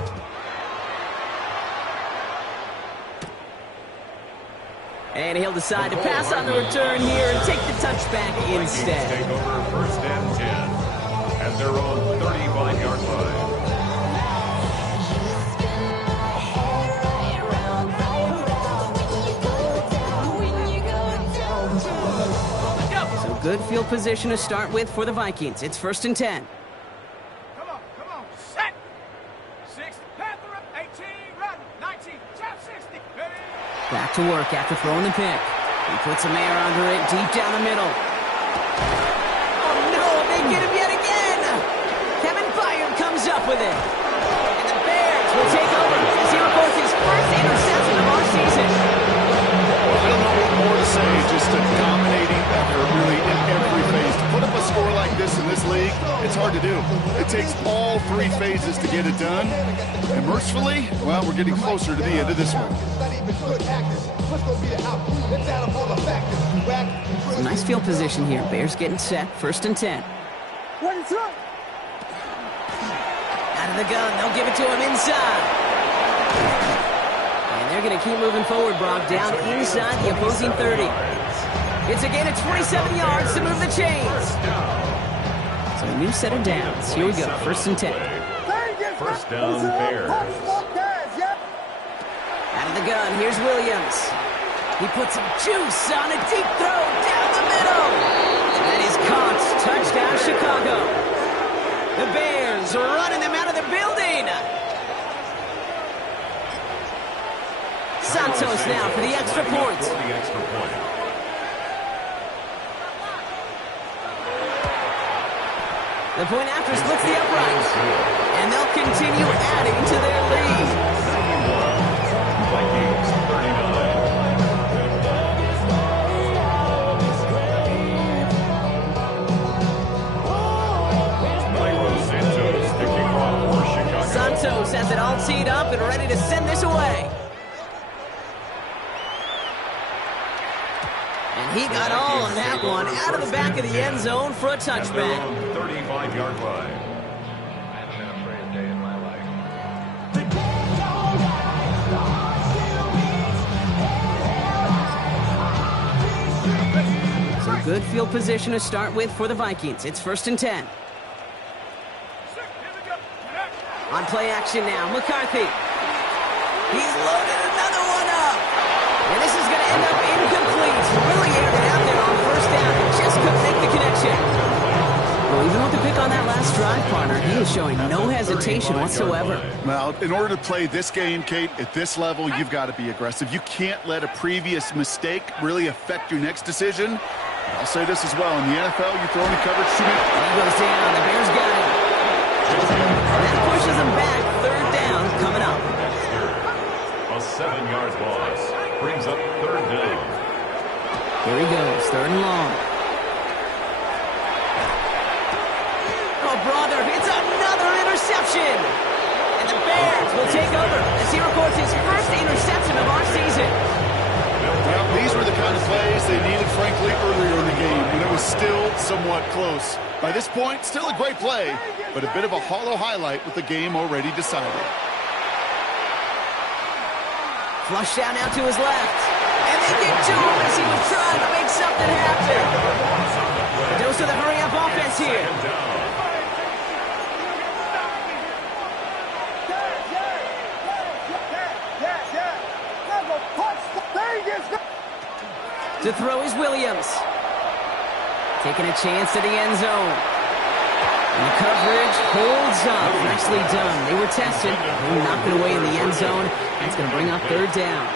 And he'll decide to pass on the return here and take the touchback instead. Take over first and 10 at their own 35-yard line. So good field position to start with for the Vikings. It's first and 10. Come on. Set. 6. Panther 18. Run. 19. Tap 60. Ready. Back to work after throwing the pick. He puts some air under it deep down the middle. Oh no, they get him yet again! Kevin Byard comes up with it. And the Bears will take over as he records his first interception of our season. I don't know what more to say, just a dominating effort really in every phase. To put up a score like this in this league, it's hard to do. It takes all 3 phases to get it done. And mercifully, well, we're getting closer to the end of this one. Some nice field position here. Bears getting set. First and 10. Out of the gun. They'll give it to him inside. And they're going to keep moving forward, Brock, down inside the opposing 30. It's a gain of 27 yards to move the chains. So a new set of downs. Here we go. First and 10. First down, Bears. Out of the gun, here's Williams. He puts some juice on a deep throw down the middle. That is caught. Touchdown, Chicago. The Bears are running them out of the building. Santos now for the extra point. The point after splits the uprights. And they'll continue adding to their lead. 91. Vikings 39. Santos has it all teed up and ready to send this away. And he got all on that one out of the back of the end zone for a touchback. 35-yard line. So good field position to start with for the Vikings. It's 1st and 10. On play action now, McCarthy. He's loaded another one up. And this is going to end up incomplete. Really aired it out there on 1st down. Just couldn't make the connection. Well, even with the pick on that last drive, partner, he is showing no hesitation whatsoever. Well, in order to play this game, Kate, at this level, you've got to be aggressive. You can't let a previous mistake really affect your next decision. I'll say this as well. In the NFL, you throw any coverage too many. He goes down. The Bears got him. And that pushes him back. 3rd down coming up. A 7-yard loss brings up 3rd down. Here he goes. 3rd and long. Oh, brother. It's another interception. And the Bears will take over as he records his first interception of our season. Well, these were the kind of plays they needed, frankly, earlier in the game when it was still somewhat close. By this point, still a great play, but a bit of a hollow highlight with the game already decided. Flush down now to his left. And they get to him as he was trying to make something happen. A dose of the hurry-up offense here. To throw is Williams. Taking a chance to the end zone. And the coverage holds up. Nicely done. They were tested. They were knocked it away in the end zone. That's going to bring up 3rd down.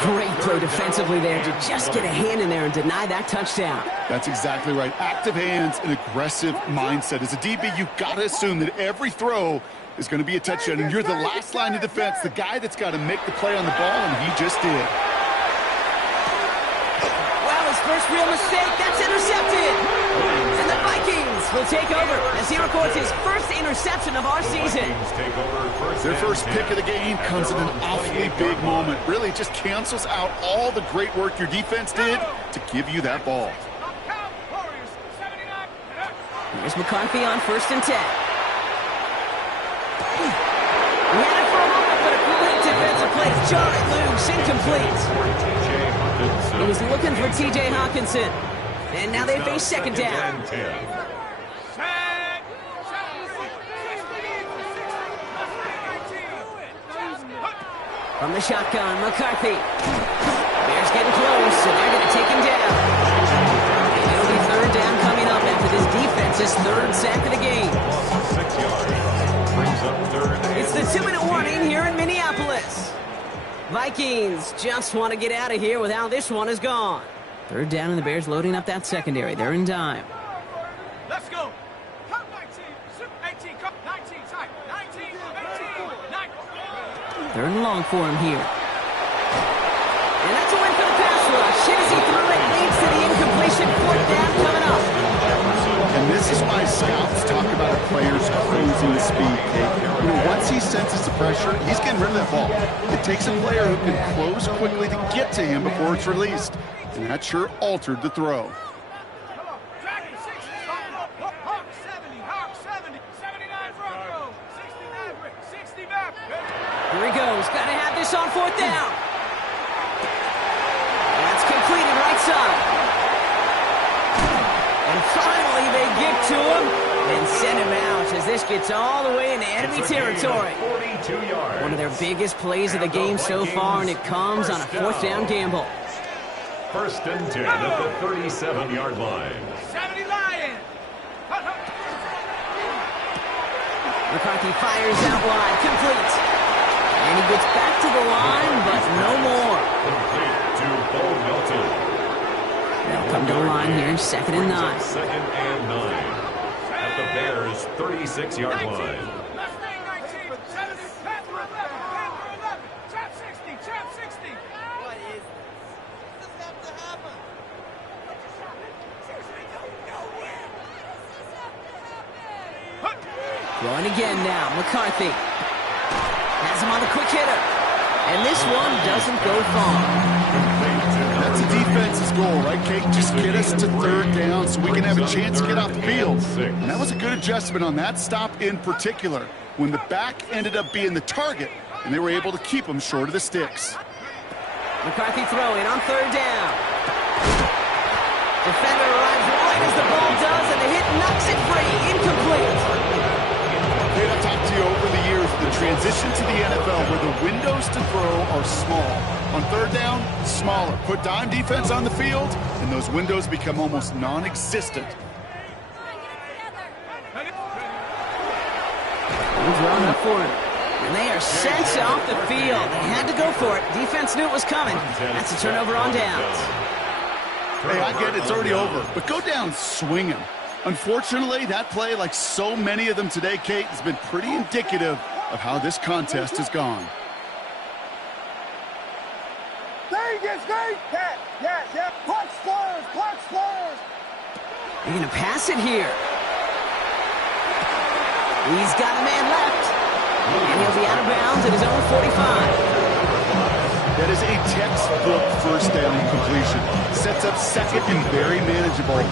Great play defensively there to just get a hand in there and deny that touchdown. That's exactly right. Active hands and aggressive mindset. As a DB, you've got to assume that every throw is going to be a touchdown. And you're the last line of defense, the guy that's got to make the play on the ball, and he just did. First real mistake, that's intercepted. And the Vikings will take over as he records his first interception of our season. Their first pick of the game comes at an awfully big moment. Really just cancels out all the great work your defense did to give you that ball. Here's McCarthy on 1st and 10. He had it for a moment, but a great defensive play. Jarrett loose, incomplete. He was looking for T.J. Hawkinson. And now they face 2nd down. From the shotgun, McCarthy. Bears getting close, and they're going to take him down. And it'll be 3rd down coming up after this defense's 3rd sack of the game. 6 yards. Brings up 3rd. It's the 2-minute warning here in Minneapolis. Vikings just want to get out of here with how this one is gone. 3rd down, and the Bears loading up that secondary. They're in dime. Let's go. Cut 19, 18, cut 19, tight. 19, 18, 19. They're in long for him here. And that's a win for the pass rush. As he threw it, leads to the incompletion. 4th down coming up. And this is why scouts talk about a player's cruising speed. You know, once he senses the pressure, he's getting rid of that ball. It takes a player who can close quickly to get to him before it's released. And that sure altered the throw. Dragon 60, Hawk 70, Hawk 70, 79 front row, 69 brick, 60 back. Here he goes. Got to have this on 4th down. That's completed right side. And finally they get to him and send him out as this gets all the way into enemy territory. 42 yards. One of their biggest plays of the game so far, and it comes on a 4th down gamble. 1st and 10 at the 37-yard line. 70 Lion. McCarthy fires out wide, complete. And he gets back to the line, but no more. Complete to Bo Melton. They'll come to the line here, 2nd and 9. 2nd and 9. At the Bears' 36-yard line. Mustang 19, 70, Panther 11, Panther 11, trap 60, trap 60. What is this? Does this have to happen? What just happened? Seriously, I don't know where. Why does this have to happen? Throwing again now, McCarthy. Has him on the quick hitter. And this one doesn't go far. That's a defense's goal, right, Kate? Just get us to 3rd down so we can have a chance to get off the field. And that was a good adjustment on that stop in particular, when the back ended up being the target, and they were able to keep him short of the sticks. McCarthy throwing on 3rd down. Defender arrives right as the ball does, and the hit knocks it free. Incomplete. Kate, I've talked to you over the years, the transition to the NFL where the windows to throw are small. On 3rd down, smaller. Put dime defense on the field, and those windows become almost non-existent. He's running up for him. And they are sent off the field. They had to go for it. Defense knew it was coming. That's a turnover on downs. Hey, I get it, it's already over, but go down swinging. Unfortunately, that play, like so many of them today, Kate, has been pretty indicative of how this contest has gone. Yeah. Clutch scorers. They're going to pass it here. He's got a man left. And he'll be out of bounds at his own 45. That is a textbook 1st down completion. Sets up 2nd and very manageable. It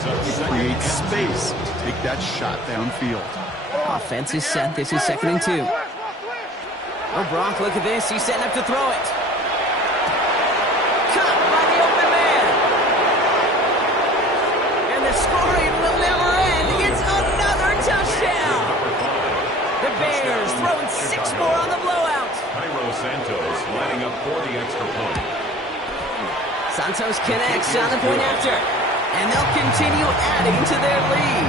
creates space to take that shot downfield. Offense is set. This is 2nd and 2. Oh, Brock, look at this. He's setting up to throw it. Caught by the open man. And the scoring will never end. It's another touchdown. The Bears throwing 6 more on the blowout. Cairo Santos lining up for the extra point. Santos connects on the point after. And they'll continue adding to their lead.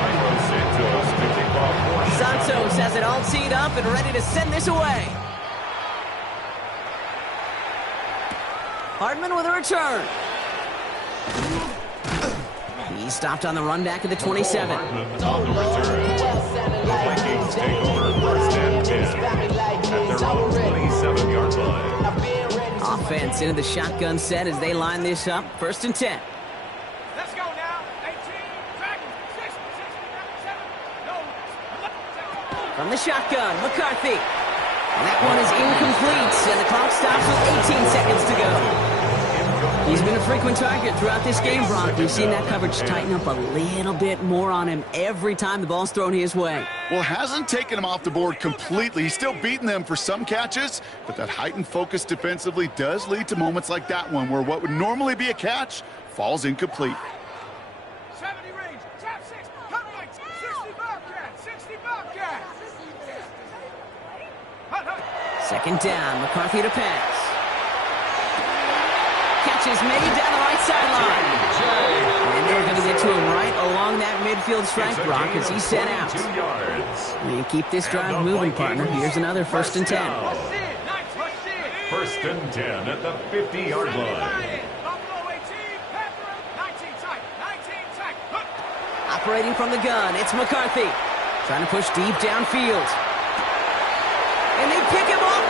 Cairo Santos to kick off for Santos has it all teed up and ready to send this away. Hardman with a return. He stopped on the run back at the 27. Hardman on the return. The Vikings take over 1st and 10 at their own 27-yard line. Offense into the shotgun set as they line this up. 1st and 10. Let's go now. 18, track, 6, 7, no. From the shotgun, McCarthy. And that one is incomplete, and the clock stops with 18 seconds to go. He's been a frequent target throughout this game, Brock. We've seen that coverage tighten up a little bit more on him every time the ball's thrown his way. Well, hasn't taken him off the board completely. He's still beating them for some catches, but that heightened focus defensively does lead to moments like that one where what would normally be a catch falls incomplete. 70 range, tap 6, cut right, 60 Bobcat. 2nd down, McCarthy to pass. Catches made down the right sideline. And they're going to get to him right along that midfield stripe, Brock, as he's set out. 2 yards. And keep this drive moving, partner. Here's another 1st and 10. 1st and 10 at the 50-yard line. Operating from the gun, it's McCarthy. Trying to push deep downfield. And they pick him off